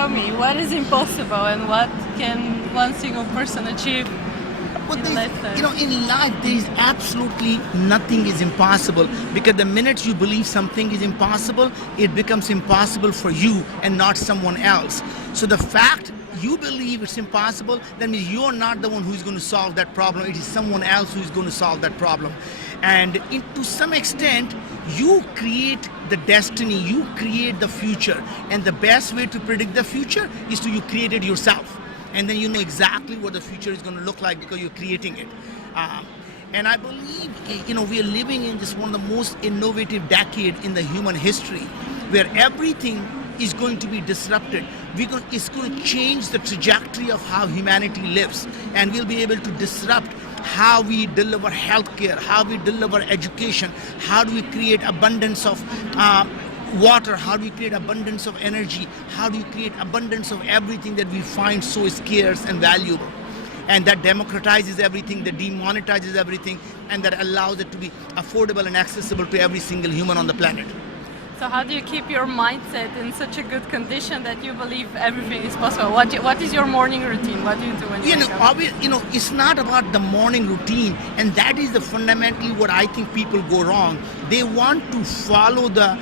tell me what is impossible and what can one single person achieve in lifetime? In life, there is absolutely nothing is impossible, because the minute you believe something is impossible, it becomes impossible for you and not someone else. So the fact you believe it's impossible, that means you're not the one who's going to solve that problem. It is someone else who's going to solve that problem. And to some extent, you create the destiny, you create the future. And the best way to predict the future is to you create it yourself. And then you know exactly what the future is going to look like because you're creating it. And I believe, we are living in this one of the most innovative decade in the human history, where everything is going to be disrupted. It's going to change the trajectory of how humanity lives, and we'll be able to disrupt how we deliver healthcare, how we deliver education, how do we create abundance of water, how do we create abundance of energy, how do we create abundance of everything that we find so scarce and valuable. And that democratizes everything, that demonetizes everything, and that allows it to be affordable and accessible to every single human on the planet. So how do you keep your mindset in such a good condition that you believe everything is possible? What is your morning routine? What do you do when you wake up? It's not about the morning routine, and that is the fundamentally what I think people go wrong. They want to follow the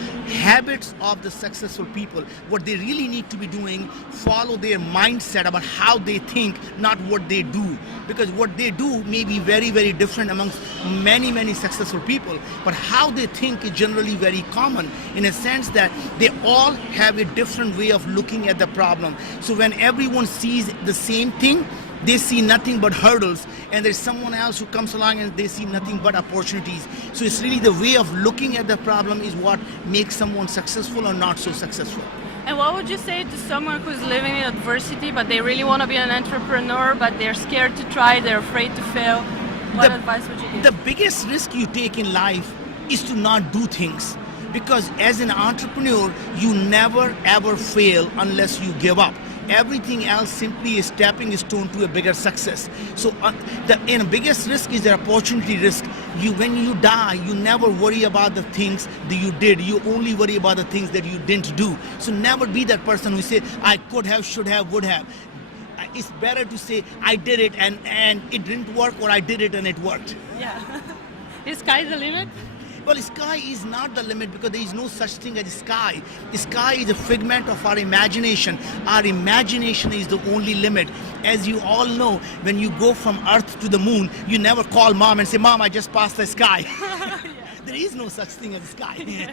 habits of the successful people. What they really need to be doing, follow their mindset about how they think, not what they do. Because what they do may be very, very different amongst many, many successful people. But how they think is generally very common, in a sense that they all have a different way of looking at the problem. So when everyone sees the same thing, they see nothing but hurdles, and there's someone else who comes along and they see nothing but opportunities. So it's really the way of looking at the problem is what makes someone successful or not so successful. And what would you say to someone who's living in adversity, but they really want to be an entrepreneur, but they're scared to try, they're afraid to fail? What advice would you give? The biggest risk you take in life is to not do things. Because as an entrepreneur, you never ever fail unless you give up. Everything else simply is stepping stone to a bigger success. So the biggest risk is the opportunity risk. When you die, you never worry about the things that you did. You only worry about the things that you didn't do. So never be that person who say, I could have, should have, would have. It's better to say, I did it and it didn't work, or I did it and it worked. Yeah. Is sky the limit? Well, sky is not the limit, because there is no such thing as sky. The sky is a figment of our imagination. Our imagination is the only limit. As you all know, when you go from Earth to the moon, you never call mom and say, Mom, I just passed the sky. Yeah. There is no such thing as sky. Yeah.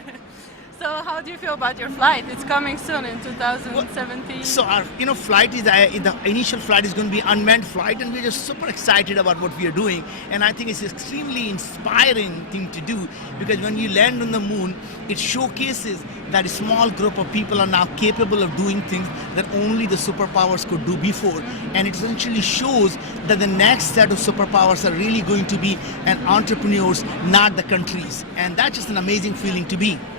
So how do you feel about your flight? It's coming soon in 2017. So our flight is the initial flight is going to be unmanned flight, and we're just super excited about what we are doing. And I think it's an extremely inspiring thing to do, because when you land on the moon, it showcases that a small group of people are now capable of doing things that only the superpowers could do before. And it essentially shows that the next set of superpowers are really going to be entrepreneurs, not the countries. And that's just an amazing feeling to be.